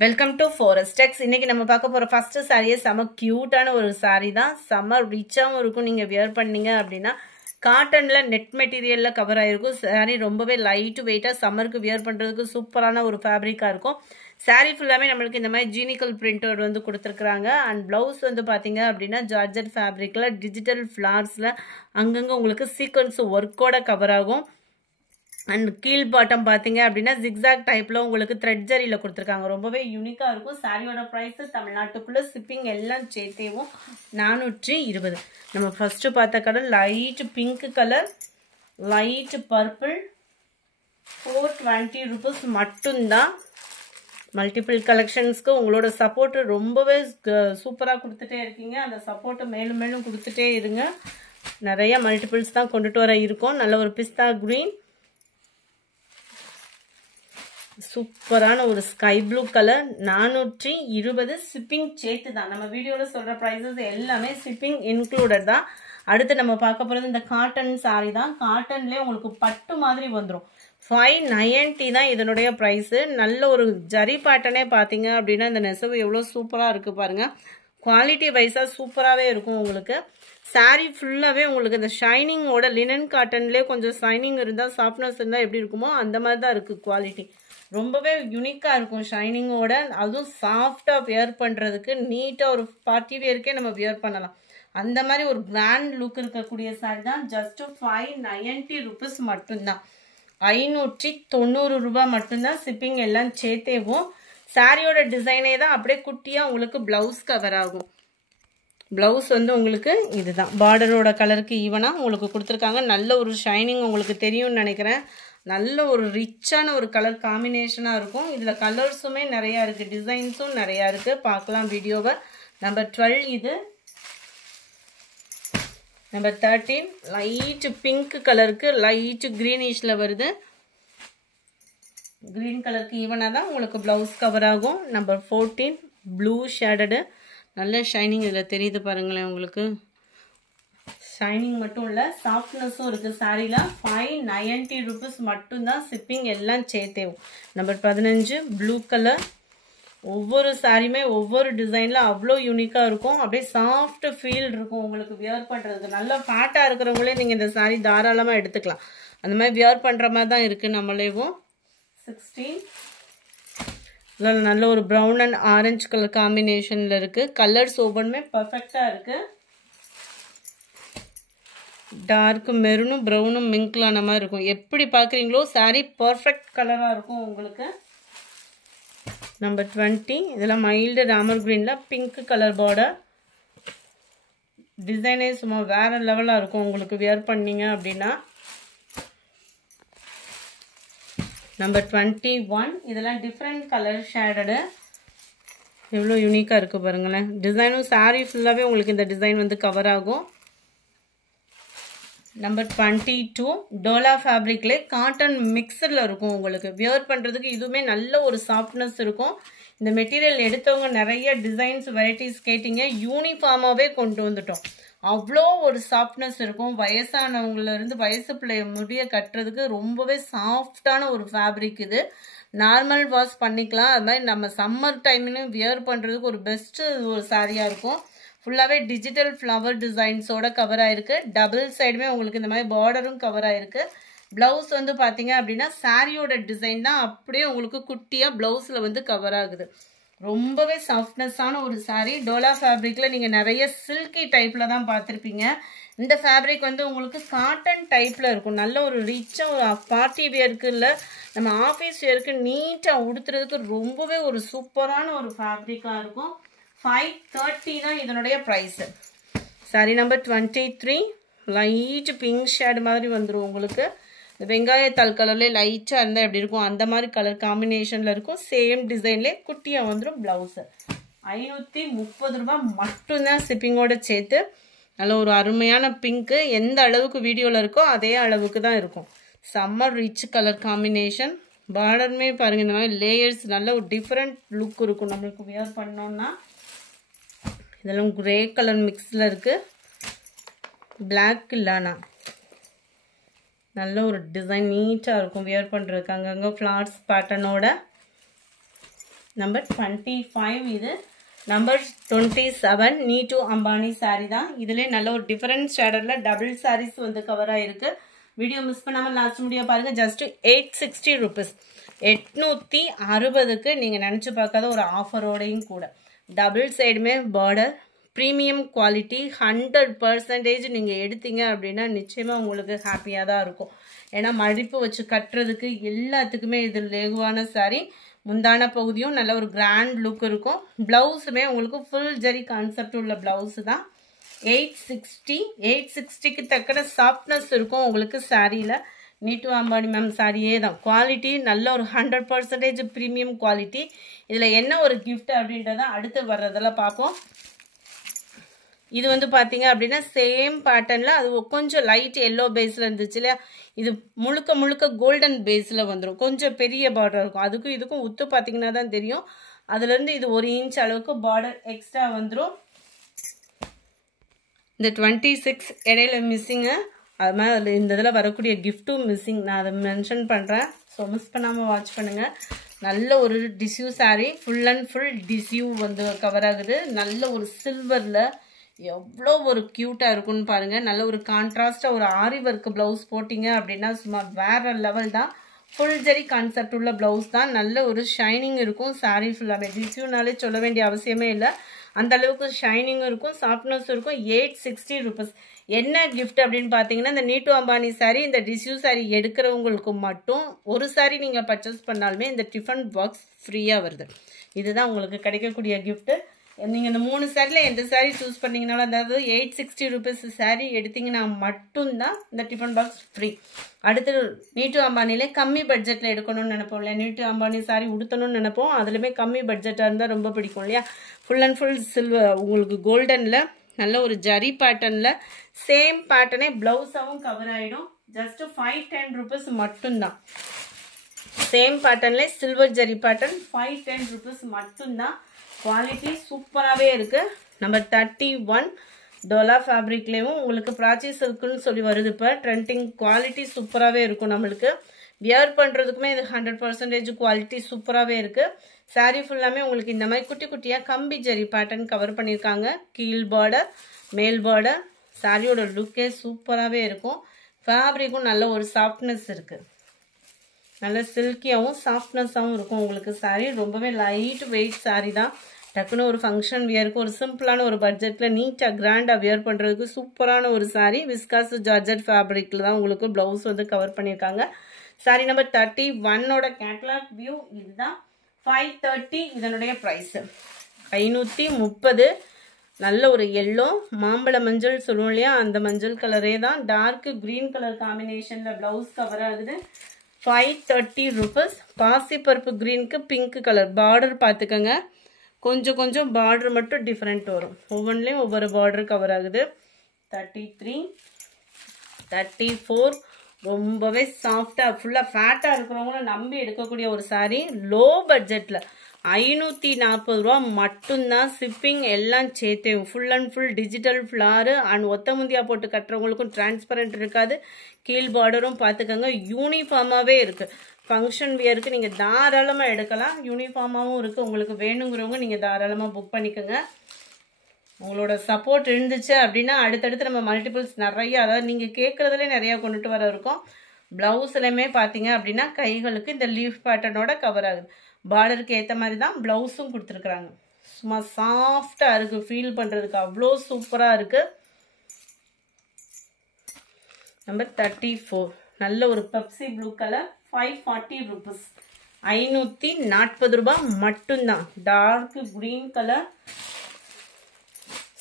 Welcome to forest டெக்ஸ். இன்னைக்கு நம்ம பார்க்க போற ஃபர்ஸ்ட் சாரியே செம கியூட்டான ஒரு சாரி தான். செம ரிச்சாகவும் இருக்கும். நீங்க வியர் பண்ணீங்க அப்படின்னா காட்டன்ல நெட் மெட்டீரியல்ல கவர் ஆயிருக்கும். சாரி ரொம்பவே லைட் வெயிட்டா சம்மருக்கு வியர் பண்றதுக்கு சூப்பரான ஒரு ஃபேப்ரிக்கா இருக்கும். சாரி ஃபுல்லாமே நம்மளுக்கு இந்த மாதிரி ஜீனிக்கல் பிரிண்டட் வந்து கொடுத்துருக்காங்க. அண்ட் பிளவுஸ் வந்து பாத்தீங்க அப்படின்னா ஜார்ஜெட் ஃபேப்ரிக்ல டிஜிட்டல் ஃபிளார்ஸ்ல அங்கங்க உங்களுக்கு சீக்வன்ஸ் ஒர்க்கோட கவர் ஆகும். அண்ட் கீழ் பாட்டம் பார்த்தீங்க அப்படின்னா ஜிக்ஸாக் டைப்ல உங்களுக்கு த்ரெட் ஜரியில கொடுத்துருக்காங்க. ரொம்பவே யூனிக்கா இருக்கும். சாரியோட பிரைஸ் தமிழ்நாட்டுக்குள்ள ஷிப்பிங் எல்லாம் சேர்த்தேவும் 420. நம்ம ஃபர்ஸ்ட் பார்த்த colour light pink colour, light purple, 420 rupees மட்டும்தான். மல்டிபிள் கலெக்ஷன்ஸ்க்கு உங்களோட சப்போர்ட் ரொம்பவே சூப்பராக கொடுத்துட்டே இருக்கீங்க. அந்த சப்போர்ட்டை மேலும் மேலும் கொடுத்துட்டே இருங்க. நிறைய மல்டிபிள்ஸ் தான் கொண்டுட்டு வர இருக்கும். நல்ல ஒரு பிஸ்தா கிரீன், சூப்பரான ஒரு ஸ்கை ப்ளூ கலர், 420. ஷிப்பிங் சேர்த்து தான். நம்ம வீடியோல சொல்ற பிரைசஸ் எல்லாமே ஷிப்பிங் இன்க்ளூடட் தான். அடுத்து நம்ம பார்க்க போறது இந்த காட்டன் சாரி தான். காட்டன்லேயே உங்களுக்கு பட்டு மாதிரி வந்துடும். 590 தான் இதனுடைய ப்ரைஸு. நல்ல ஒரு ஜரி பேட்டர்னே பார்த்தீங்க அப்படின்னா இந்த நெசவு எவ்வளோ சூப்பராக இருக்குது பாருங்க. குவாலிட்டி வைஸாக சூப்பராகவே இருக்கும் உங்களுக்கு. சாரி ஃபுல்லாகவே உங்களுக்கு இந்த ஷைனிங்கோட லினன் காட்டன்லேயே கொஞ்சம் ஷைனிங் இருந்தால் சாஃப்ட்னஸ் இருந்தால் எப்படி இருக்குமோ அந்த மாதிரி தான் இருக்குது குவாலிட்டி. ரொம்பவே யூனிக்காக இருக்கும் ஷைனிங்கோட. அதுவும் சாஃப்டாக வியர் பண்ணுறதுக்கு நீட்டாக ஒரு பார்ட்டி வியருக்கே நம்ம வியர் பண்ணலாம். அந்த மாதிரி ஒரு கிராண்ட் லுக் இருக்கக்கூடிய சாரி தான். ஜஸ்ட் 590 rupees மட்டும்தான். 590 ரூபாய் மட்டும்தான். ஷிப்பிங் எல்லாம் சேர்த்தேவும். சாரியோட டிசைனே தான் அப்படியே குட்டியாக உங்களுக்கு பிளவுஸ் கவர் ஆகும். பிளவுஸ் வந்து உங்களுக்கு இதுதான் பார்டரோட கலருக்கு ஈவனாக உங்களுக்கு கொடுத்துருக்காங்க. நல்ல ஒரு ஷைனிங் உங்களுக்கு தெரியும்னு நினைக்கிறேன். நல்ல ஒரு ரிச்சான ஒரு கலர் காம்பினேஷனாக இருக்கும். இதில் கலர்ஸுமே நிறையா இருக்குது, டிசைன்ஸும் நிறையா இருக்குது. பார்க்கலாம் வீடியோவை. நம்பர் 12 இது. நம்பர் 13 லைட் பிங்க் கலருக்கு லைட் க்ரீனிஷில் வருது. க்ரீன் கலருக்கு ஈவனாக தான் உங்களுக்கு ப்ளவுஸ் கவர் ஆகும். Number 14 blue shaded. நல்ல ஷைனிங் இதில் தெரியுது பாருங்களேன் உங்களுக்கு. ஷைனிங் மட்டும் இல்லை, சாஃப்ட்னஸும் இருக்குது சாரியில். 590 rupees மட்டும்தான். ஷிப்பிங் எல்லாம் சேர்த்தேவும். Number 15 blue colour. ஒவ்வொரு சாரியுமே ஒவ்வொரு டிசைனில் அவ்வளோ யூனிக்காக இருக்கும். அப்படியே சாஃப்ட் ஃபீல் இருக்கும் உங்களுக்கு வியர் பண்ணுறதுக்கு. நல்லா ஃபேட்டாக இருக்கிறவங்களே நீங்கள் இந்த சாரி தாராளமாக எடுத்துக்கலாம். அந்த மாதிரி வியர் பண்ணுற மாதிரி தான் இருக்குது நம்மளேவும். 16 நல்ல ஒரு ப்ரௌன் அண்ட் ஆரஞ்சு கலர் காம்பினேஷனில் இருக்குது. கலர்ஸ் ஒவ்வொன்றுமே பர்ஃபெக்டாக இருக்குது. டார்க் மெரூனும் ப்ரௌனும் மிங்க்லான மாதிரி இருக்கும். எப்படி பார்க்குறீங்களோ சாரி பர்ஃபெக்ட் கலராக இருக்கும் உங்களுக்கு. நம்பர் 20 இதெல்லாம் மைல்டு ராமர் க்ரீனில் பிங்க் கலர் பார்டர். டிசைனே சும்மா வேறு லெவலாக இருக்கும் உங்களுக்கு வியர் பண்ணீங்க அப்படின்னா. நம்பர் 21 இதெல்லாம் டிஃப்ரெண்ட் கலர் ஷேடடு. எவ்வளோ யூனிக்காக இருக்குது பாருங்களேன். டிசைனும் சாரி ஃபுல்லாகவே உங்களுக்கு இந்த டிசைன் வந்து கவர் ஆகும். நம்பர் 22 டோலா ஃபேப்ரிக்லே காட்டன் மிக்சரில் இருக்கும் உங்களுக்கு. வியர் பண்ணுறதுக்கு இதுவுமே நல்ல ஒரு சாஃப்ட்னஸ் இருக்கும். இந்த மெட்டீரியல் எடுத்தவங்க நிறைய டிசைன்ஸ் வெரைட்டிஸ் கேட்டிங்க. யூனிஃபார்மாகவே கொண்டு வந்துட்டோம். அவ்வளோ ஒரு சாஃப்ட்னஸ் இருக்கும். வயசானவங்களிருந்து வயசு பிள்ளைய முடிய கட்டுறதுக்கு ரொம்பவே சாஃப்டான ஒரு ஃபேப்ரிக் இது. நார்மல் வாஷ் பண்ணிக்கலாம். அது மாதிரி நம்ம சம்மர் டைம்னு வியர் பண்ணுறதுக்கு ஒரு பெஸ்ட்டு ஒரு சாரியாக இருக்கும். ஃபுல்லாகவே டிஜிட்டல் ஃப்ளவர் டிசைன்ஸோட கவர் ஆயிருக்கு. டபுள் சைடுமே உங்களுக்கு இந்த மாதிரி பார்டரும் கவர் ஆயிருக்கு. ப்ளவுஸ் வந்து பார்த்தீங்க அப்படின்னா சாரியோட டிசைன் தான் அப்படியே உங்களுக்கு குட்டியாக ப்ளவுஸில் வந்து கவர் ஆகுது. ரொம்பவே சாஃப்ட்னஸான ஒரு சாரீ. டோலா ஃபேப்ரிக்கில் நீங்கள் நிறைய சில்கி டைப்பில் தான் பார்த்துருப்பீங்க. இந்த ஃபேப்ரிக் வந்து உங்களுக்கு காட்டன் டைப்பில் இருக்கும். நல்ல ஒரு ரிச்சாக ஒரு பார்ட்டி வியருக்கு இல்லை நம்ம ஆஃபீஸ் வியருக்கு நீட்டாக உடுத்துறதுக்கு ரொம்பவே ஒரு சூப்பரான ஒரு ஃபேப்ரிக்காக இருக்கும். 530 தான் இதனுடைய price. Sari number 23 light pink shade மாதிரி வந்துடும் உங்களுக்கு. இந்த வெங்காயத்தாள் கலர்லேயே லைட்டாக இருந்தால் எப்படி இருக்கும் அந்த மாதிரி கலர் காம்பினேஷனில் இருக்கும். சேம் டிசைன்லேயே குட்டியாக வந்துடும் ப்ளவுஸு. 530 ரூபாய் மட்டும்தான் ஷிப்பிங்கோட சேர்த்து. நல்ல ஒரு அருமையான பிங்க்கு. எந்த அளவுக்கு வீடியோவில் இருக்கோ அதே அளவுக்கு தான் இருக்கும். செம்ம ரிச் கலர் காம்பினேஷன். பார்டருமே பாருங்கள் இந்த மாதிரி லேயர்ஸ் நல்ல ஒரு டிஃப்ரெண்ட் லுக் இருக்கும் நம்மளுக்கு வியர் பண்ணோன்னா. இதெல்லாம் கிரே கலர் மிக்ஸில் இருக்குது. பிளாக் இல்லைனா நல்ல ஒரு டிசைன் நீட்டாக இருக்கும் வியர் பண்ணுறதுக்கு. அங்கங்கே ஃப்ளார்ஸ் பேட்டர்னோட நம்பர் 25 இது. நம்பர் 27 நீட்டு அம்பானி சாரி தான். இதுலேயே நல்ல ஒரு டிஃபரெண்ட் ஷேடரில் டபுள் சாரீஸ் வந்து கவர் ஆகிருக்கு. வீடியோ மிஸ் பண்ணாமல் லாஸ்ட் முடிய பாருங்கள். ஜஸ்ட்டு 860 rupees, 860க்கு நீங்கள் நினச்சி பார்க்காத ஒரு ஆஃபரோடையும் கூட. டபுள் சைடுமே பார்டர், ப்ரீமியம் குவாலிட்டி, 100% நீங்கள் எடுத்தீங்க அப்படின்னா நிச்சயமாக உங்களுக்கு ஹாப்பியாக தான் இருக்கும். ஏன்னா மடிப்பு வச்சு கட்டுறதுக்கு எல்லாத்துக்குமே இது லேகுவான சாரி. முந்தான பகுதியும் நல்ல ஒரு கிராண்ட் லுக் இருக்கும். ப்ளவுஸுமே உங்களுக்கு ஃபுல் ஜரி கான்செப்ட் உள்ள ப்ளவுஸு தான். 860க்கு தக்கன சாஃப்ட்னஸ் இருக்கும் உங்களுக்கு சாரியில். நீட்டு அம்பானி மேம் சாரியே தான். குவாலிட்டி நல்ல ஒரு 100% ப்ரீமியம் குவாலிட்டி. இதில் என்ன ஒரு கிஃப்ட் அப்படின்றத அடுத்து வர்றதெல்லாம் பார்ப்போம். இது வந்து பார்த்தீங்க அப்படின்னா சேம் பேட்டர்னில் அது கொஞ்சம் லைட் எல்லோ பேஸில் இருந்துச்சு இல்லையா, இது முழுக்க முழுக்க கோல்டன் பேஸில் வந்துடும். கொஞ்சம் பெரிய பார்டர் இருக்கும். அதுக்கும் இதுக்கும் உத்து பார்த்தீங்கன்னா தான் தெரியும். அதுலேருந்து இது 1 inch அளவுக்கு பார்டர் எக்ஸ்ட்ரா வந்துடும். இந்த 26 இடையில மிஸ்ஸிங்கு, அது மாதிரி அதில் இந்த இதில் வரக்கூடிய கிஃப்ட்டும் மிஸ்ஸிங். நான் அதை மென்ஷன் பண்ணுறேன். ஸோ மிஸ் பண்ணாமல் வாட்ச் பண்ணுங்கள். நல்ல ஒரு tissue sari, full and full tissue வந்து கவர் ஆகுது. நல்ல ஒரு சில்வரில் எவ்வளோ ஒரு க்யூட்டாக இருக்குன்னு பாருங்கள். நல்ல ஒரு கான்ட்ராஸ்டாக ஒரு ஆரி ஒர்க் ப்ளவுஸ் போட்டிங்க அப்படின்னா சும்மா வேறு லெவல் தான். ஃபுல் ஜரி கான்செப்ட் உள்ள ப்ளவுஸ் தான். நல்ல ஒரு ஷைனிங் இருக்கும். சாரீ ஃபுல்லாகவே டிஸ்யூனாலே சொல்ல வேண்டிய அவசியமே இல்லை. அந்த அளவுக்கு ஷைனிங்கும் இருக்கும், சாஃப்ட்னஸ் இருக்கும். 860 rupees. என்ன கிஃப்ட் அப்படின்னு பார்த்தீங்கன்னா, இந்த நீட்டு அம்பானி சாரீ, இந்த டிஷ்யூ சாரீ எடுக்கிறவங்களுக்கு மட்டும் ஒரு சாரீ நீங்கள் பர்ச்சேஸ் பண்ணாலுமே இந்த டிஃபன் பாக்ஸ் ஃப்ரீயாக வருது. இதுதான் உங்களுக்கு கிடைக்கக்கூடிய கிஃப்ட்டு. நீங்கள் இந்த 3 சாரியில் எந்த சாரீ சூஸ் பண்ணிங்கனாலும், அதாவது 860 rupees சாரீ எடுத்திங்கன்னா மட்டும்தான் இந்த டிஃபன் பாக்ஸ் ஃப்ரீ. அடுத்து நீட்டு அம்பானிலே கம்மி பட்ஜெட்டில் எடுக்கணும்னு நினைப்போம் இல்லையா, நீட்டு அம்பானி சாரீ உடுத்தணும்னு நினைப்போம். அதுலேயுமே கம்மி பட்ஜெட்டாக இருந்தால் ரொம்ப பிடிக்கும் இல்லையா. ஃபுல் அண்ட் ஃபுல் சில்வர் உங்களுக்கு கோல்டனில் நல்ல ஒரு ஜரி பேட்டர்னில் சேம் பேட்டர்னே ப்ளவுஸாகவும் கவர் ஆகிடும். ஜஸ்ட்டு 510 rupees மட்டும்தான். சேம் பேட்டர்ன்ல சில்வர் ஜரி பேட்டர்ன் 510 rupees மட்டும்தான். குவாலிட்டி சூப்பராகவே இருக்குது. நம்பர் 31 டோலா ஃபேப்ரிக்லேயும் உங்களுக்கு பிராச்சி சில்க்குன்னு சொல்லி வருது. இப்போ ட்ரெண்டிங் குவாலிட்டி சூப்பராகவே இருக்கும். நம்மளுக்கு வியர் பண்ணுறதுக்குமே இது 100% குவாலிட்டி சூப்பராகவே இருக்குது. சாரீ ஃபுல்லாமே உங்களுக்கு இந்த மாதிரி குட்டி குட்டியாக கம்பி ஜரி பேட்டர்ன் கவர் பண்ணியிருக்காங்க. கீழ் பார்டர், மேல் பார்டர். சாரியோட லுக்கே சூப்பராகவே இருக்கும். ஃபேப்ரிக்கும் நல்ல ஒரு சாஃப்ட்னஸ் இருக்குது. நல்ல சில்கியாகவும் சாஃப்ட்னஸாகவும் இருக்கும் உங்களுக்கு சாரீ. ரொம்பவே லைட் வெயிட் சாரீ தான். டக்குன்னு ஒரு ஃபங்க்ஷன் வியருக்கு ஒரு சிம்பிளான ஒரு பட்ஜெட்டில் நீட்டாக கிராண்டாக வியர் பண்ணுறதுக்கு சூப்பரான ஒரு சாரீ. விஸ்காஸ் ஜார்ஜெட் ஃபேப்ரிக்கில் தான் உங்களுக்கு ப்ளவுஸ் வந்து கவர் பண்ணியிருக்காங்க. சாரீ நம்பர் 31ஓட கேட்லாக் வியூ இதுதான். 530 இதனுடைய ப்ரைஸு. 530. நல்ல ஒரு எல்லோ மாம்பழ மஞ்சள் சொல்லுவோம் இல்லையா, அந்த மஞ்சள் கலரே தான். டார்க் க்ரீன் கலர் காம்பினேஷனில் ப்ளவுஸ் கவர் ஆகுது. 530 rupees. பாசிப்பருப்பு க்ரீனுக்கு பிங்க் கலர் பார்டர் பார்த்துக்கோங்க. கொஞ்சம் கொஞ்சம் பார்டர் மட்டும் டிஃப்ரெண்ட் வரும். ஒவ்வொன்றிலையும் ஒவ்வொரு பார்டர் கவர் ஆகுது. 33, 34 ரொம்பவே சாஃப்டாக ஃபுல்லாக ஃபேட்டாக இருக்கிறவங்களும் நம்பி எடுக்கக்கூடிய ஒரு சாரீ. லோ பட்ஜெட்டில் 540 ரூபா மட்டும்தான். ஷிப்பிங் எல்லாம் சேர்த்தே. Full and full digital flare and ஒத்த முந்தியா போட்டு கட்டுறவங்களுக்கும் டிரான்ஸ்பரண்ட் இருக்காது. கீழ் பார்டரும் பார்த்துக்கோங்க. யூனிஃபார்மாகவே இருக்குது. ஃபங்க்ஷன் வியருக்கு நீங்கள் தாராளமாக எடுக்கலாம். யூனிஃபார்மாகவும் இருக்குது. உங்களுக்கு வேணுங்கிறவங்க நீங்கள் தாராளமாக புக் பண்ணிக்கோங்க. உங்களோட சப்போர்ட் இருந்துச்சு அப்படின்னா அடுத்தடுத்து நம்ம மல்டிபிள்ஸ் நிறைய, அதாவது நீங்கள் கேட்குறதுலே நிறையா கொண்டுட்டு வர இருக்கும். ப்ளவுஸ்லையுமே பார்த்தீங்க அப்படின்னா கைகளுக்கு இந்த லீஃப் பேட்டர்னோட கவர் ஆகுது. பார்டருக்கு ஏற்ற மாதிரி தான் ப்ளவுஸும் கொடுத்துருக்குறாங்க. சும்மா சாஃப்டாக இருக்குது. ஃபீல் பண்ணுறதுக்கு அவ்வளோ சூப்பராக இருக்குது. நம்பர் 34 நல்ல ஒரு பெப்சி ப்ளூ கலர். 540 rupees. 540 ரூபா மட்டும்தான். டார்க் க்ரீன் கலர்,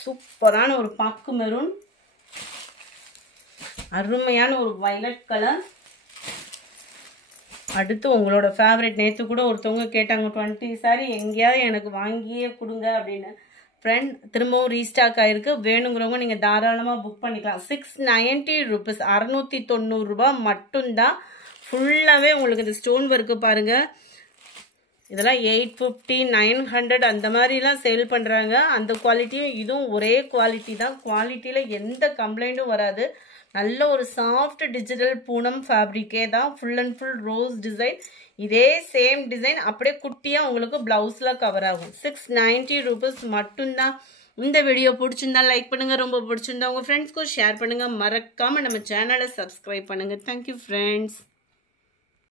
சூப்பரான ஒரு பாக்கு மெரூன், அருமையான ஒரு வயலட் கலர். அடுத்து உங்களோட ஃபேவரட். நேற்று கூட ஒருத்தவங்க கேட்டாங்க 20 சாரி எங்கேயாவது எனக்கு வாங்கியே கொடுங்க அப்படின்னு. ஃப்ரெண்ட் திரும்பவும் ரீஸ்டாக் ஆகிருக்கு. வேணுங்கிறவங்க நீங்கள் தாராளமாக புக் பண்ணிக்கலாம். 690 rupees. 690 ரூபா மட்டும்தான். ஃபுல்லாகவே உங்களுக்கு இந்த ஸ்டோன் ஒர்க்கு பாருங்கள். இதெல்லாம் 850, 900 அந்த மாதிரிலாம் சேல் பண்ணுறாங்க. அந்த குவாலிட்டியும் இதுவும் ஒரே குவாலிட்டி தான். குவாலிட்டியில் எந்த கம்ப்ளைண்ட்டும் வராது. நல்ல ஒரு சாஃப்ட் டிஜிட்டல் பூனம் ஃபேப்ரிக்கே தான். Full and full rose design. இதே சேம் டிசைன் அப்படியே குட்டியாக உங்களுக்கு ப்ளவுஸில் கவர் ஆகும். 690 rupees மட்டும்தான். இந்த வீடியோ பிடிச்சிருந்தா லைக் பண்ணுங்கள், ரொம்ப பிடிச்சிருந்தா உங்கள் ஃப்ரெண்ட்ஸ்க்கும் ஷேர் பண்ணுங்கள், மறக்காமல் நம்ம சேனலை சப்ஸ்கிரைப் பண்ணுங்கள். Thank you friends.